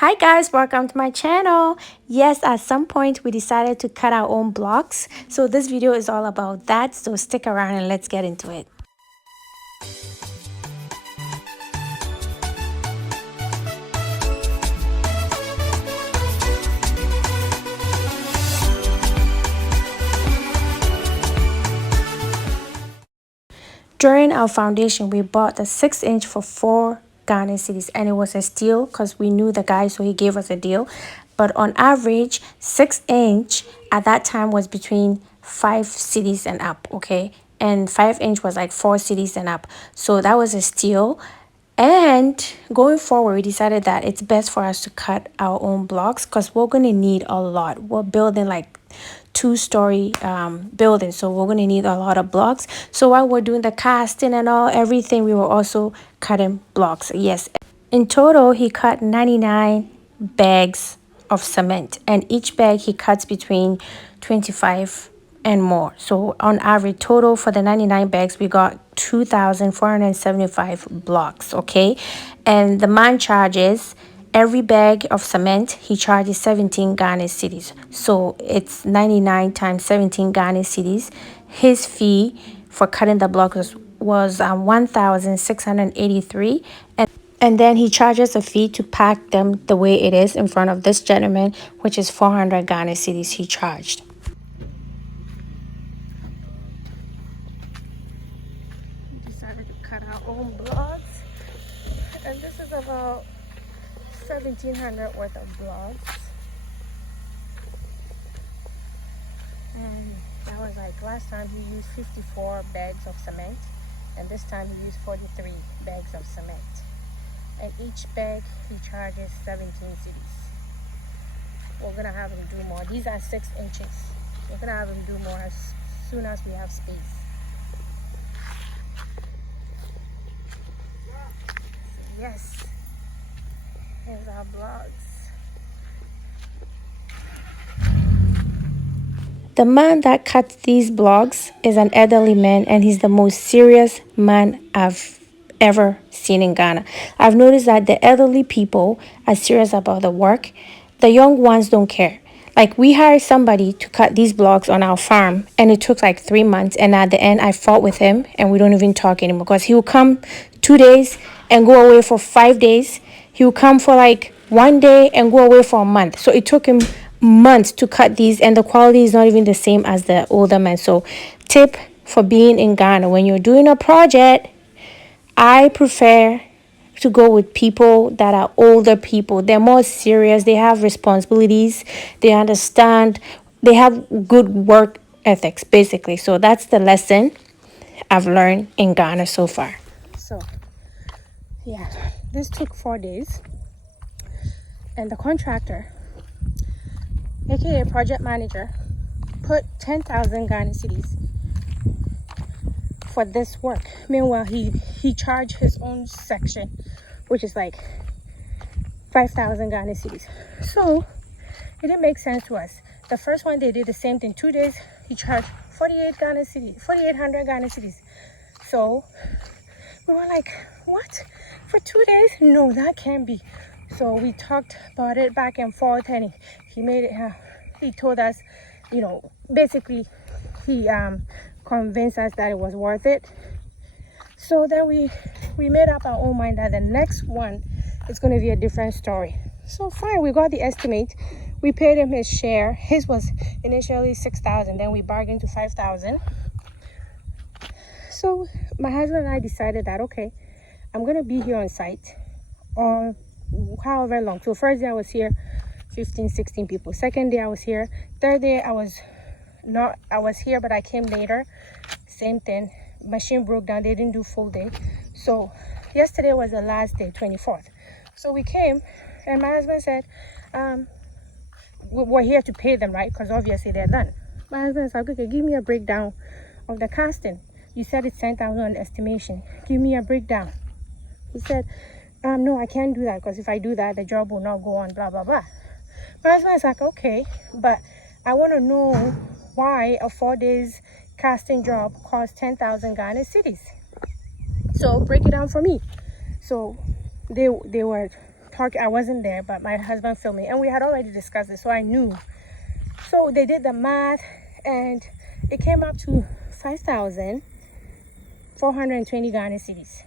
Hi guys, welcome to my channel. Yes, at some point we decided to cut our own blocks. So this video is all about that. So stick around and let's get into it. During our foundation, we bought the 6-inch for 4 Ghana cedis, and it was a steal because we knew the guy, so he gave us a deal. But on average, 6-inch at that time was between 5 cedis and up, okay? And 5-inch was like 4 cedis and up. So that was a steal. And going forward, we decided that it's best for us to cut our own blocks because we're going to need a lot. We're building like two-story building, so we're going to need a lot of blocks. So while we're doing the casting and everything, we were also cutting blocks. Yes, in total, he cut 99 bags of cement, and each bag he cuts between 25 and more. So on average, total for the 99 bags, we got 2,475 blocks, okay? And the man charges every bag of cement, he charges 17 Ghana cedis. So it's 99 times 17 Ghana cedis. His fee for cutting the blocks was 1,683, and then he charges a fee to pack them the way it is in front of this gentleman, which is 400 Ghana cedis he charged. We decided to cut our own blocks, and this is about 1,700 worth of blocks. And that was like last time he used 54 bags of cement, and this time he used 43 bags of cement. And each bag he charges 17 cedis. We're gonna have him do more. These are 6 inches. We're gonna have him do more as soon as we have space. So yes, here's our blocks. The man that cuts these blocks is an elderly man, and he's the most serious man I've ever seen in Ghana. I've noticed that the elderly people are serious about the work. The young ones don't care. Like, we hired somebody to cut these blocks on our farm, and it took like 3 months. And at the end, I fought with him, and we don't even talk anymore because he will come 2 days and go away for 5 days. He will come for like 1 day and go away for a month. So it took him months to cut these, and the quality is not even the same as the older men. So tip for being in Ghana: when you're doing a project, I prefer to go with people that are older people. They're more serious, they have responsibilities, they understand, they have good work ethics, basically. So that's the lesson I've learned in Ghana so far. So yeah, this took 4 days, and the contractor, aka project manager, put 10,000 Ghana cedis for this work. Meanwhile, he charged his own section, which is like 5,000 Ghana cedis. So it didn't make sense to us. The first one, they did the same thing. 2 days, he charged 4,800 Ghana cedis. So we were like, what? For 2 days? No, that can't be. So we talked about it back and forth, and he made it. He told us, basically, he convinced us that it was worth it. So then we made up our own mind that the next one is going to be a different story. So fine, we got the estimate. We paid him his share. His was initially 6,000. Then we bargained to 5,000. So my husband and I decided that, okay, I'm going to be here on site or however long. So first day I was here, 15, 16 people. Second day I was here. Third day I was here, but I came later. Same thing. Machine broke down. They didn't do full day. So yesterday was the last day, 24th. So we came, and my husband said, we're here to pay them, right? Because obviously they're done. My husband said, okay, give me a breakdown of the casting. You said it's 10,000 on estimation. Give me a breakdown. He said, no, I can't do that, because if I do that, the job will not go on, blah, blah, blah. My husband's like, okay, but I want to know why a 4 days casting job costs 10,000 Ghana cedis. So break it down for me. So they were talking, I wasn't there, but my husband filmed me, and we had already discussed it, so I knew. So they did the math, and it came up to 5,420 Ghana cedis.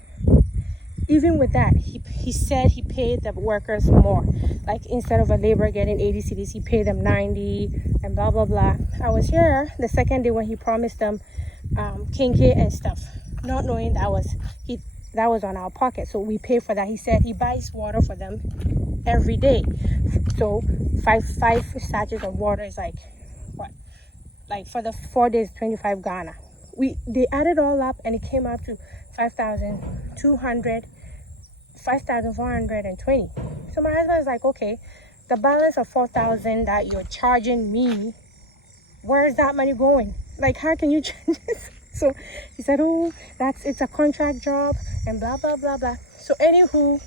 Even with that, he said he paid the workers more. Like, instead of a laborer getting 80 cedis, he paid them 90 and blah, blah, blah. I was here the second day when he promised them kinky and stuff, not knowing that was on our pocket. So we pay for that. He said he buys water for them every day. So five sachets of water is like, what? Like, for the 4 days, 25 Ghana. They added all up, and it came up to 5,420. So my husband is like, okay, the balance of 4,000 that you're charging me, where is that money going? Like, how can you change this? So he said, oh, it's a contract job and blah, blah, blah, blah. So anywho,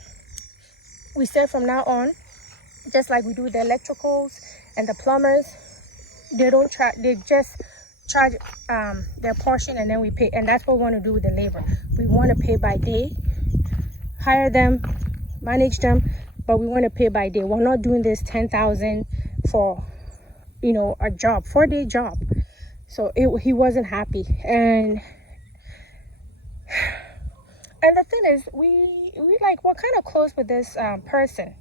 we said from now on, just like we do the electricals and the plumbers, they just charge their portion, and then we pay. And that's what we want to do with the labor. We want to pay by day, hire them, manage them, but we want to pay by day. We're not doing this 10,000 for, a job, 4-day job. So he wasn't happy, and the thing is, we're kind of close with this person.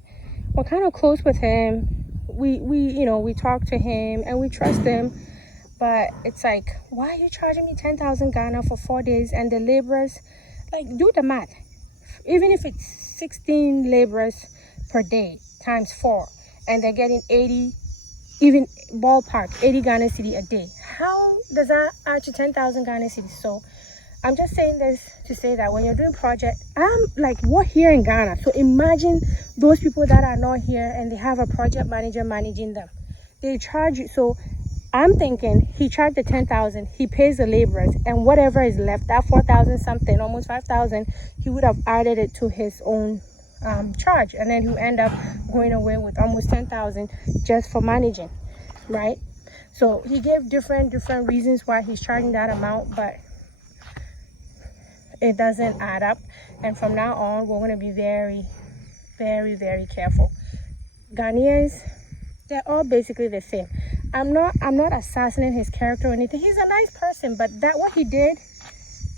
We're kind of close with him. We talk to him and we trust him. But it's like, why are you charging me 10,000 Ghana for 4 days? And the laborers, like, do the math. Even if it's 16 laborers per day times 4, and they're getting 80, even ballpark, 80 Ghana cedi a day. How does that add to 10,000 Ghana cedi? So I'm just saying this to say that when you're doing project, we're here in Ghana. So imagine those people that are not here and they have a project manager managing them. They charge you. So I'm thinking he charged the 10,000, he pays the laborers, and whatever is left, that 4,000 something, almost 5,000, he would have added it to his own charge, and then he'll end up going away with almost 10,000 just for managing, right? So he gave different reasons why he's charging that amount, but it doesn't add up. And from now on, we're going to be very, very, very careful. Ghanaians, they're all basically the same. I'm not assassinating his character or anything. He's a nice person, but what he did,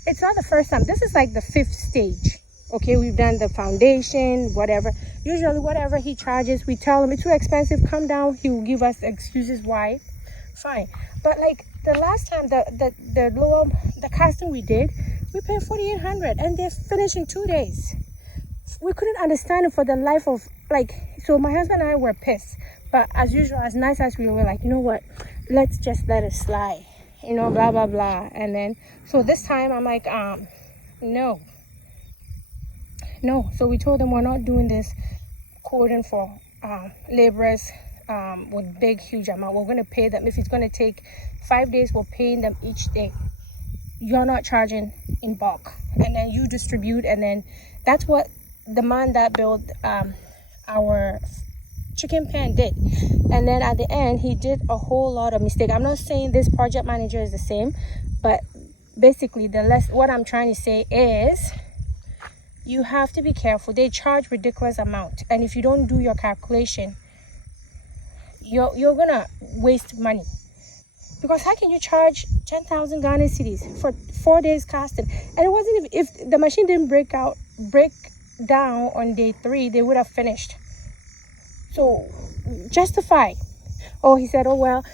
it's not the first time. This is like the 5th stage. Okay, we've done the foundation, whatever. Usually whatever he charges, we tell him it's too expensive, come down. He will give us excuses why. Fine. But like the last time, the casting we did, we paid 4,800 and they're finished in 2 days. We couldn't understand it for the life of, so my husband and I were pissed. But as usual, as nice as we were, like, you know what, let's just let it slide, blah, blah, blah. And then, so this time I'm like, no. So we told them we're not doing this quoting for laborers with big, huge amount. We're going to pay them. If it's going to take 5 days, we're paying them each day. You're not charging in bulk. And then you distribute, and then that's what the man that built our chicken pen did. And then at the end, he did a whole lot of mistakes. I'm not saying this project manager is the same, but basically what I'm trying to say is you have to be careful. They charge ridiculous amount, and if you don't do your calculation, you're gonna waste money. Because how can you charge 10,000 Ghana cedis for 4 days casting? And it wasn't if the machine didn't break down on day 3, they would have finished. So justify. Oh, he said, oh, well,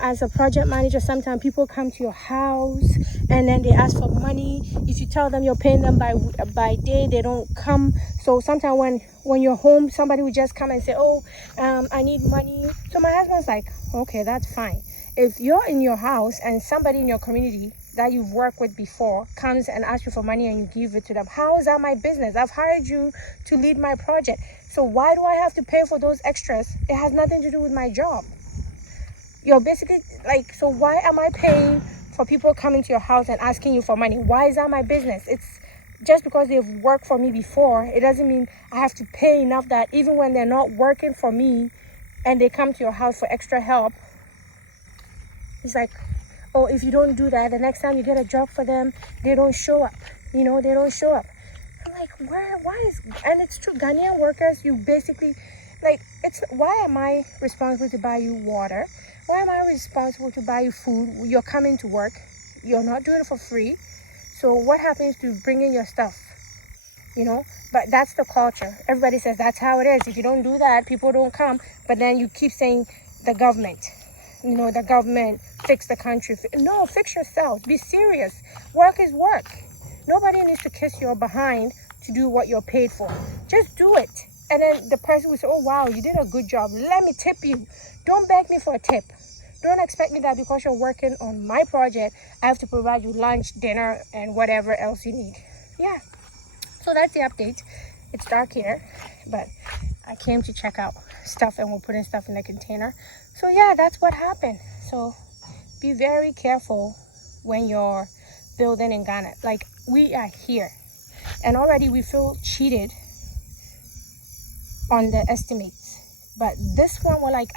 as a project manager, sometimes people come to your house and then they ask for money. If you tell them you're paying them by day, they don't come. So sometimes when you're home, somebody will just come and say, oh, I need money. So my husband's like, okay, that's fine. If you're in your house and somebody in your community that you've worked with before comes and asks you for money and you give it to them, how is that my business? I've hired you to lead my project. So why do I have to pay for those extras? It has nothing to do with my job. You're basically so why am I paying for people coming to your house and asking you for money? Why is that my business? It's just because they've worked for me before, it doesn't mean I have to pay enough that even when they're not working for me and they come to your house for extra help, it's like, oh, if you don't do that, the next time you get a job for them, they don't show up. They don't show up. I'm like, why is, and it's true, Ghanaian workers, you basically, like, it's, why am I responsible to buy you water? Why am I responsible to buy you food? You're coming to work. You're not doing it for free. So what happens to bringing your stuff? You know, but that's the culture. Everybody says that's how it is. If you don't do that, people don't come. But then you keep saying the government, you know, the government, fix the country. No, fix yourself. Be serious. Work is work. Nobody needs to kiss your behind to do what you're paid for. Just do it. And then the person will say, oh, wow, you did a good job. Let me tip you. Don't beg me for a tip. Don't expect me that because you're working on my project, I have to provide you lunch, dinner, and whatever else you need. Yeah. So that's the update. It's dark here, but I came to check out stuff and we're putting stuff in the container. So yeah, that's what happened. So be very careful when you're building in Ghana. Like, we are here and already we feel cheated on the estimates. But this one, we're like,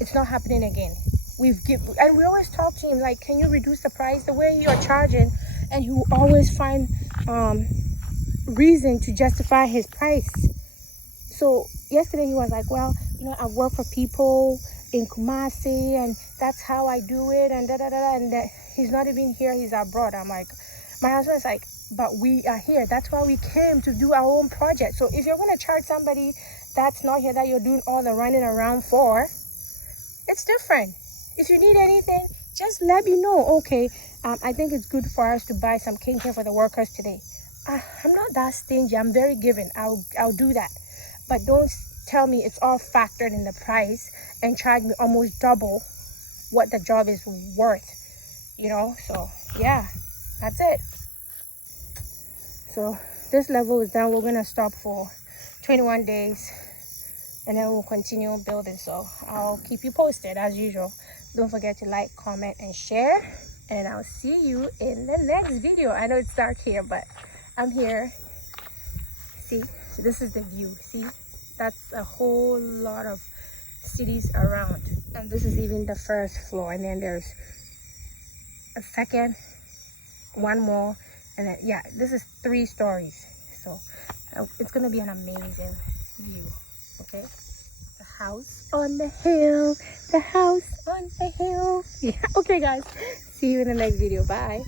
it's not happening again. And we always talk to him like, can you reduce the price the way you're charging? And he will always find reason to justify his price. So yesterday he was like, well, you know, I work for people in Kumasi and that's how I do it, and and he's not even here, he's abroad. I'm like, my husband's like, but we are here. That's why we came to do our own project. So if you're going to charge somebody that's not here, that you're doing all the running around for, it's different. If you need anything, just let me know. Okay, I think it's good for us to buy some kinkin for the workers today. I'm not that stingy. I'm very giving. I'll do that. But don't tell me it's all factored in the price and charge me almost double what the job is worth. You know, so yeah, that's it. So this level is done. We're gonna stop for 21 days and then we'll continue building. So I'll keep you posted as usual. Don't forget to like, comment, and share. And I'll see you in the next video. I know it's dark here, but I'm here. See, this is the view. See, that's a whole lot of cities around. And this is even the first floor. And then there's a second, one more. And then, yeah, this is 3 stories. So it's going to be an amazing view. Okay. The house on the hill. The house on the hill. Yeah. Okay, guys. See you in the next video. Bye.